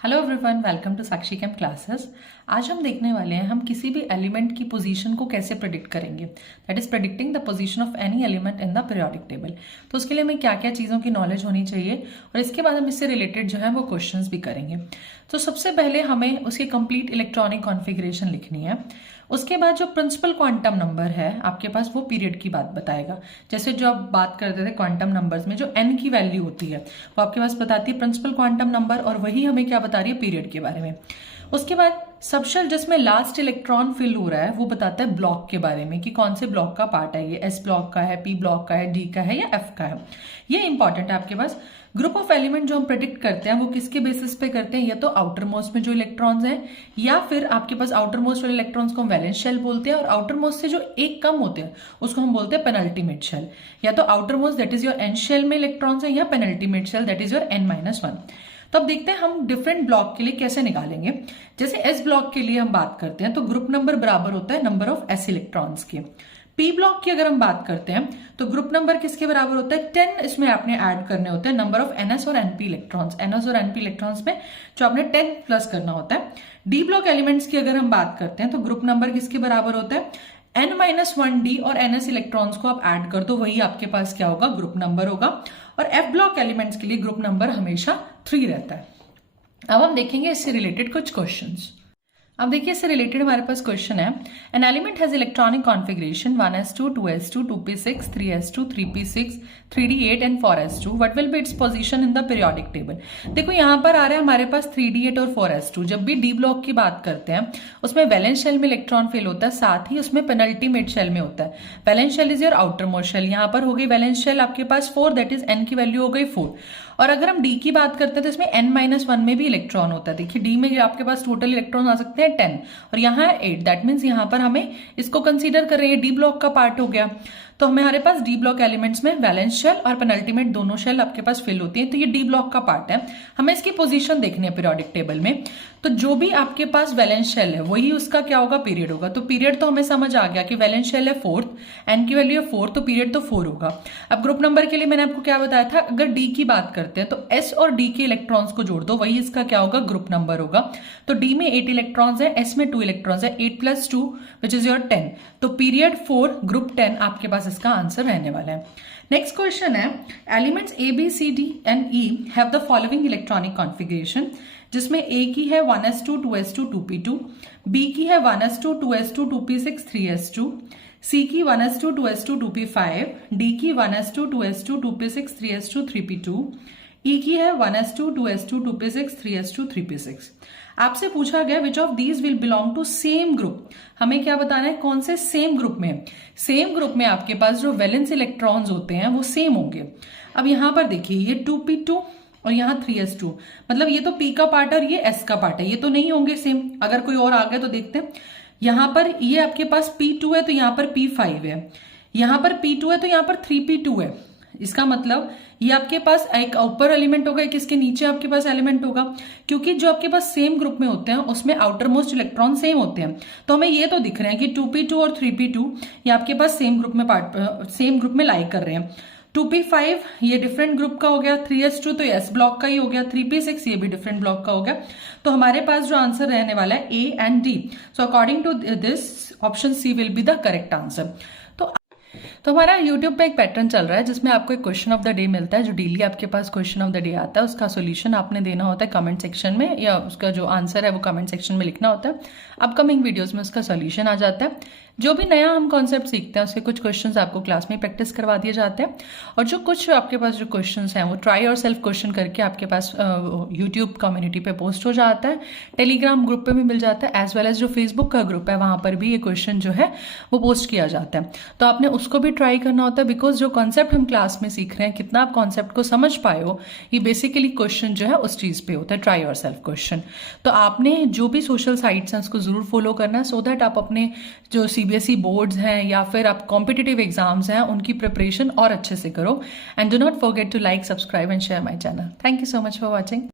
Hello everyone, welcome to Sakshi cam classes. आज हम देखने वाले हैं हम किसी भी एलिमेंट की पोजीशन को कैसे प्रेडिक्ट करेंगे। That is predicting the position of any element in the periodic table. तो उसके लिए हमें क्या क्या चीज़ों की नॉलेज होनी चाहिए और इसके बाद हम इससे रिलेटेड जो है वो क्वेश्चंस भी करेंगे। तो सबसे पहले हमें उसकी कंप्लीट इलेक्ट्रॉनिक कॉन्फ़िगरेशन लिखनी है। उसके बाद जो प्रिंसिपल क्वांटम नंबर है आपके पास वो पीरियड की बात बताएगा। जैसे जो आप बात करते थे क्वांटम नंबर्स में जो n की वैल्यू होती है वो आपके पास बताती है प्रिंसिपल क्वांटम नंबर, और वही हमें क्या बता रही है पीरियड के बारे में। उसके बाद सबशेल जिसमें लास्ट इलेक्ट्रॉन फिल हो रहा है वो बताता है ब्लॉक के बारे में कि कौन से ब्लॉक का पार्ट है, ये एस ब्लॉक का है, पी ब्लॉक का है, डी का है या एफ का है। ये इंपॉर्टेंट है आपके पास। ग्रुप ऑफ एलिमेंट जो हम प्रेडिक्ट करते हैं वो किसके बेसिस पे करते हैं, या तो आउटर मोस्ट में जो इलेक्ट्रॉन्स हैं या फिर आपके पास आउटर मोस्ट वाले इलेक्ट्रॉन्स को हम वैलेंस शेल बोलते हैं, और आउटर मोस्ट से जो एक कम होते हैं उसको हम बोलते हैं पेनल्टीमेट शेल। या तो outermost that is your n shell में इलेक्ट्रॉन्स है या penultimate shell that is your n-1। तो अब देखते हैं हम डिफरेंट ब्लॉक के लिए कैसे निकालेंगे। जैसे एस ब्लॉक के लिए हम बात करते हैं तो ग्रुप नंबर बराबर होता है नंबर ऑफ एस इलेक्ट्रॉन्स के। पी ब्लॉक की अगर हम बात करते हैं तो ग्रुप नंबर किसके बराबर होता है 10, इसमें आपने ऐड करने होते हैं नंबर ऑफ एनएस और एनपी इलेक्ट्रॉन्स। एनएस और एनपी इलेक्ट्रॉन्स में जो आपने 10 प्लस करना होता है। डी ब्लॉक एलिमेंट्स की अगर हम बात करते हैं तो ग्रुप नंबर किसके बराबर होता है n-1d, और ns इलेक्ट्रॉन्स को आप ऐड कर दो वही आपके पास क्या होगा ग्रुप नंबर होगा। और एफ ब्लॉक एलिमेंट्स के लिए ग्रुप नंबर हमेशा 3 रहता है। अब हम देखेंगे इससे रिलेटेड कुछ क्वेश्चंस। अब देखिए इससे रिलेटेड हमारे पास क्वेश्चन है, an element has electronic configuration 1s2, 2s2, 2p6, 3s2, 3p6, 3d8 and 4s2। What will be its position in the periodic table. देखो यहाँ पर आ रहा है हमारे पास 3d8 और 4s2। जब भी डी ब्लॉक की बात करते हैं उसमें वैलेंस शेल में इलेक्ट्रॉन फेल होता है, साथ ही उसमें पेनल्टीमेट शेल में होता है। Valence shell is your outermost shell. यहाँ पर हो गई वैलेंस शेल आपके पास 4, दैट इज n की वैल्यू हो गई 4। और अगर हम डी की बात करते हैं तो इसमें n-1 में भी इलेक्ट्रॉन होता है। देखिए डी में आपके पास टोटल इलेक्ट्रॉन आ सकते हैं 10 और यहाँ है 8। दैट मीन्स यहाँ पर हमें इसको कंसीडर कर रहे हैं डी ब्लॉक का पार्ट हो गया। तो हमारे पास डी ब्लॉक एलिमेंट्स में वैलेंस शेल और पेनल्टीमेट दोनों शेल आपके पास फिल होती है, तो ये डी ब्लॉक का पार्ट है। हमें इसकी पोजीशन देखनी है पीरियोडिक टेबल में। तो जो भी आपके पास वैलेंस शेल है वही उसका क्या होगा पीरियड होगा। तो पीरियड तो हमें समझ आ गया कि वैलेंस शेल है 4, एन की वैल्यू है 4, तो पीरियड तो 4 होगा। अब ग्रुप नंबर के लिए मैंने आपको क्या बताया था, अगर डी की बात करते हैं तो एस और डी के इलेक्ट्रॉन्स को जोड़ दो वही इसका क्या होगा ग्रुप नंबर होगा। तो डी में 8 इलेक्ट्रॉन्स है, एस में 2 इलेक्ट्रॉन्स है, 8 + 2 विच इज योर 10। तो पीरियड 4 ग्रुप 10 आपके पास इसका आंसर रहने वाला है। नेक्स्ट क्वेश्चन है, elements A B C D and E have the following electronic configuration, जिसमें ए की है 1s2, 2s2, 2p2, बी की है 1s2, 2s2, 2p6, 3s2, सी की 1s2, 2s2, 2p5, डी की 1s2, 2s2, 2p6, 3s2, 3p2, ई की है 1s2, 2s2, 2p6, 3s2, 3p6। आपसे पूछा गया which of these will belong to same group. हमें क्या बताना है कौन से सेम ग्रुप में। सेम ग्रुप में आपके पास जो वैलेंस इलेक्ट्रॉन्स होते हैं वो सेम होंगे। अब यहां पर देखिए ये 2p2 और यहाँ 3s2, मतलब ये तो p का पार्ट है और ये s का पार्ट है, ये तो नहीं होंगे सेम। अगर कोई और आ गया तो देखते हैं। यहाँ पर ये आपके पास p2 है तो यहाँ पर p5 है, यहाँ पर p2 है तो यहाँ पर 3p2 है। इसका मतलब ये आपके पास एक ऊपर एलिमेंट होगा, एक इसके नीचे आपके पास एलिमेंट होगा, क्योंकि जो आपके पास सेम ग्रुप में होते हैं उसमें आउटर मोस्ट इलेक्ट्रॉन सेम होते हैं। तो हमें ये तो दिख रहे हैं कि 2p2 और 3p2 ये आपके पास सेम ग्रुप में लाई कर रहे हैं। 2p5 ये डिफरेंट ग्रुप का हो गया, 3s2 तो एस ब्लॉक का ही हो गया, 3p6 ये भी डिफरेंट ब्लॉक का हो गया। तो हमारे पास जो आंसर रहने वाला है A and D. So according to this option C will be the correct answer. तो हमारा YouTube पे एक पैटर्न चल रहा है जिसमें आपको एक क्वेश्चन ऑफ द डे मिलता है, जो डेली आपके पास क्वेश्चन ऑफ द डे आता है। उसका सोल्यूशन आपने देना होता है कमेंट सेक्शन में, या उसका जो आंसर है वो कमेंट सेक्शन में लिखना होता है। अपकमिंग वीडियोस में उसका सोल्यूशन आ जाता है। जो भी नया हम कॉन्सेप्ट सीखते हैं उसके कुछ क्वेश्चंस आपको क्लास में प्रैक्टिस करवा दिए जाते हैं, और जो कुछ आपके पास जो क्वेश्चंस हैं वो ट्राई और सेल्फ क्वेश्चन करके आपके पास यूट्यूब कम्युनिटी पे पोस्ट हो जाता है, टेलीग्राम ग्रुप पे भी मिल जाता है, एज वेल एज जो फेसबुक का ग्रुप है वहां पर भी ये क्वेश्चन जो है वो पोस्ट किया जाता है। तो आपने उसको भी ट्राई करना होता है, बिकॉज जो कॉन्सेप्ट हम क्लास में सीख रहे हैं कितना आप कॉन्सेप्ट को समझ पाए हो, ये बेसिकली क्वेश्चन जो है उस चीज पे होता है, ट्राई और सेल्फ क्वेश्चन। तो आपने जो भी सोशल साइट्स हैं उसको जरूर फॉलो करना है, सो दैट आप अपने जो CBSE बोर्ड्स हैं या फिर आप कॉम्पिटिटिव एग्जाम्स हैं उनकी प्रिपरेशन और अच्छे से करो। And do not forget to like, subscribe and share my channel. Thank you so much for watching.